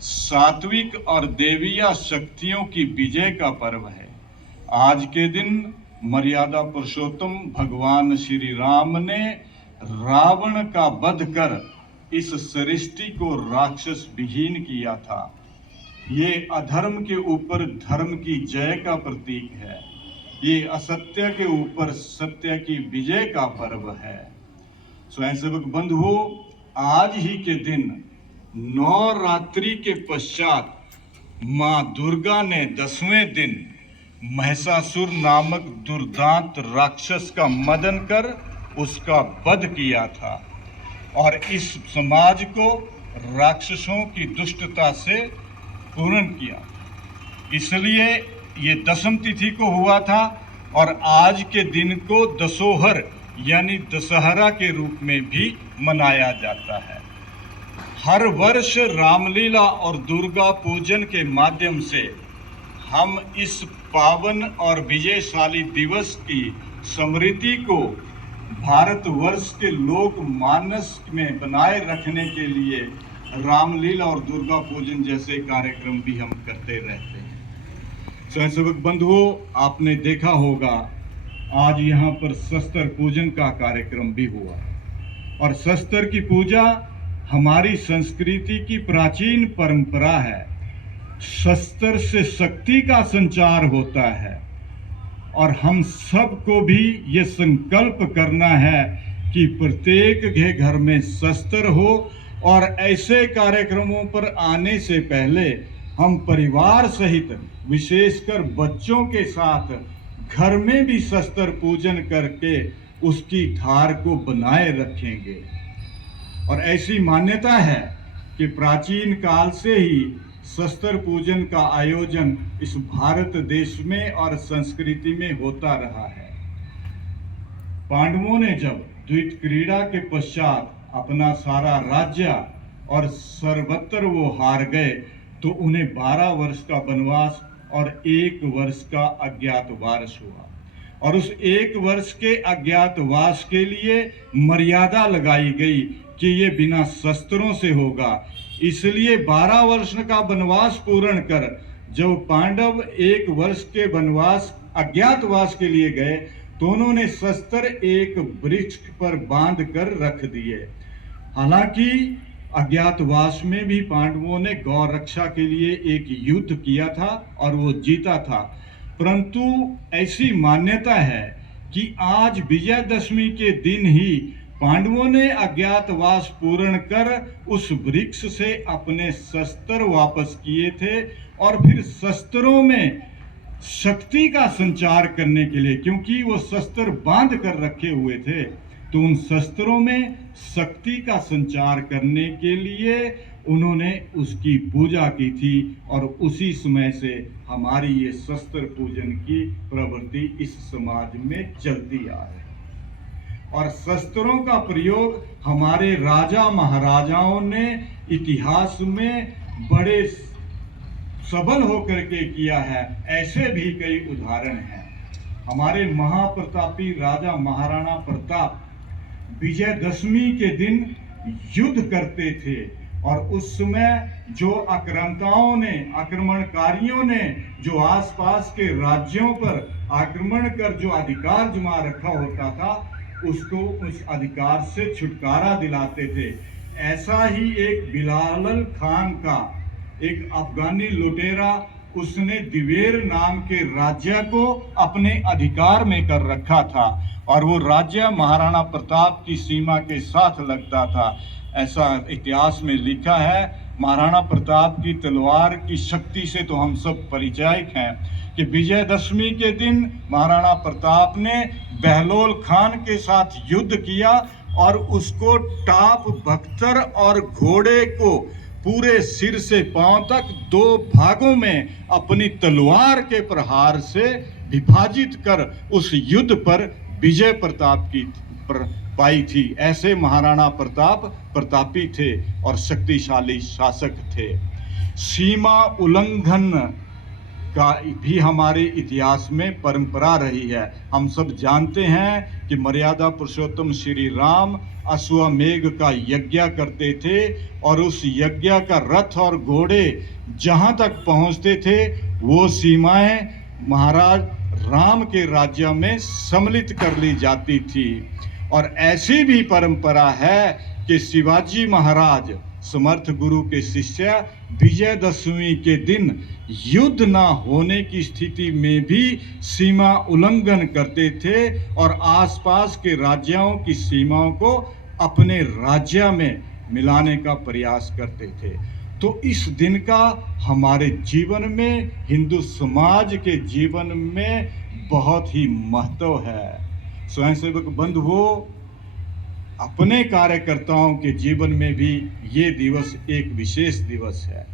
सात्विक और देवीय शक्तियों की विजय का पर्व है। आज के दिन मर्यादा पुरुषोत्तम भगवान श्री राम ने रावण का वध कर इस सृष्टि को राक्षस विहीन किया था। ये अधर्म के ऊपर धर्म की जय का प्रतीक है। ये असत्य के ऊपर सत्य की विजय का पर्व है। स्वयंसेवक बंधुओं, आज ही के दिन नवरात्रि के पश्चात मां दुर्गा ने 10वें दिन महिषासुर नामक दुर्दांत राक्षस का मदन कर उसका वध किया था और इस समाज को राक्षसों की दुष्टता से पूर्ण किया। इसलिए ये दशम तिथि को हुआ था और आज के दिन को दशोहर यानी दशहरा के रूप में भी मनाया जाता है। हर वर्ष रामलीला और दुर्गा पूजन के माध्यम से हम इस पावन और विजयशाली दिवस की स्मृति को भारतवर्ष के लोक मानस में बनाए रखने के लिए रामलीला और दुर्गा पूजन जैसे कार्यक्रम भी हम करते रहते हैं। स्वयंसेवक बंधुओं, आपने देखा होगा आज यहाँ पर शस्त्र पूजन का कार्यक्रम भी हुआ और शस्त्र की पूजा हमारी संस्कृति की प्राचीन परंपरा है। शस्त्र से शक्ति का संचार होता है और हम सबको भी ये संकल्प करना है कि प्रत्येक के घर में शस्त्र हो और ऐसे कार्यक्रमों पर आने से पहले हम परिवार सहित विशेषकर बच्चों के साथ घर में भी शस्त्र पूजन करके उसकी धार को बनाए रखेंगे। और ऐसी मान्यता है कि प्राचीन काल से ही शस्त्र पूजन का आयोजन इस भारत देश में और संस्कृति में होता रहा है। पांडवों ने जब द्वैत क्रीड़ा के पश्चात अपना सारा राज्य और सर्वत्र वो हार गए तो उन्हें 12 वर्ष का वनवास और 1 वर्ष का अज्ञातवास हुआ और उस 1 वर्ष के अज्ञातवास के लिए मर्यादा लगाई गई कि ये बिना शस्त्रों से होगा। इसलिए 12 वर्ष का वनवास पूर्ण कर जब पांडव 1 वर्ष के वनवास अज्ञातवास के लिए गए तो उन्होंने शस्त्र एक वृक्ष पर बांध कर रख दिए। हालांकि अज्ञातवास में भी पांडवों ने गौ रक्षा के लिए एक युद्ध किया था और वो जीता था, परंतु ऐसी मान्यता है कि आज विजयदशमी के दिन ही पांडवों ने अज्ञातवास पूर्ण कर उस वृक्ष से अपने शस्त्र वापस किए थे और फिर शस्त्रों में शक्ति का संचार करने के लिए, क्योंकि वो शस्त्र बांध कर रखे हुए थे, तो उन शस्त्रों में शक्ति का संचार करने के लिए उन्होंने उसकी पूजा की थी और उसी समय से हमारी ये शस्त्र पूजन की प्रवृत्ति इस समाज में चलती आ रही है। और शस्त्रों का प्रयोग हमारे राजा महाराजाओं ने इतिहास में बड़े सबल होकर के किया है। ऐसे भी कई उदाहरण हैं। हमारे महाप्रतापी राजा महाराणा प्रताप विजयदशमी के दिन युद्ध करते थे और उस समय जो आक्रमणकारियों ने जो आसपास के राज्यों पर आक्रमण कर जो अधिकार जमा रखा होता था उसको उस अधिकार से छुटकारा दिलाते थे। ऐसा ही एक बिलावल खान का एक अफगानी लुटेरा, उसने दिवेर नाम के राज्य को अपने अधिकार में कर रखा था और वो राज्य महाराणा प्रताप की सीमा के साथ लगता था। ऐसा इतिहास में लिखा है। महाराणा प्रताप की तलवार की शक्ति से तो हम सब परिचय हैं कि विजयदशमी के दिन महाराणा प्रताप ने बहलोल खान के साथ युद्ध किया और उसको टाप बख्तर और घोड़े को पूरे सिर से पांव तक 2 भागों में अपनी तलवार के प्रहार से विभाजित कर उस युद्ध पर विजय प्रताप की पाई थी। ऐसे महाराणा प्रताप प्रतापी थे और शक्तिशाली शासक थे। सीमा उल्लंघन का भी हमारे इतिहास में परंपरा रही है। हम सब जानते हैं कि मर्यादा पुरुषोत्तम श्री राम अश्वमेघ का यज्ञ करते थे और उस यज्ञ का रथ और घोड़े जहाँ तक पहुँचते थे वो सीमाएं महाराज राम के राज्य में सम्मिलित कर ली जाती थी। और ऐसी भी परंपरा है कि शिवाजी महाराज समर्थ गुरु के शिष्य विजयदशमी के दिन युद्ध न होने की स्थिति में भी सीमा उल्लंघन करते थे और आसपास के राज्यों की सीमाओं को अपने राज्य में मिलाने का प्रयास करते थे। तो इस दिन का हमारे जीवन में, हिंदू समाज के जीवन में बहुत ही महत्व है। स्वयंसेवक बंधुओं, अपने कार्यकर्ताओं के जीवन में भी ये दिवस एक विशेष दिवस है।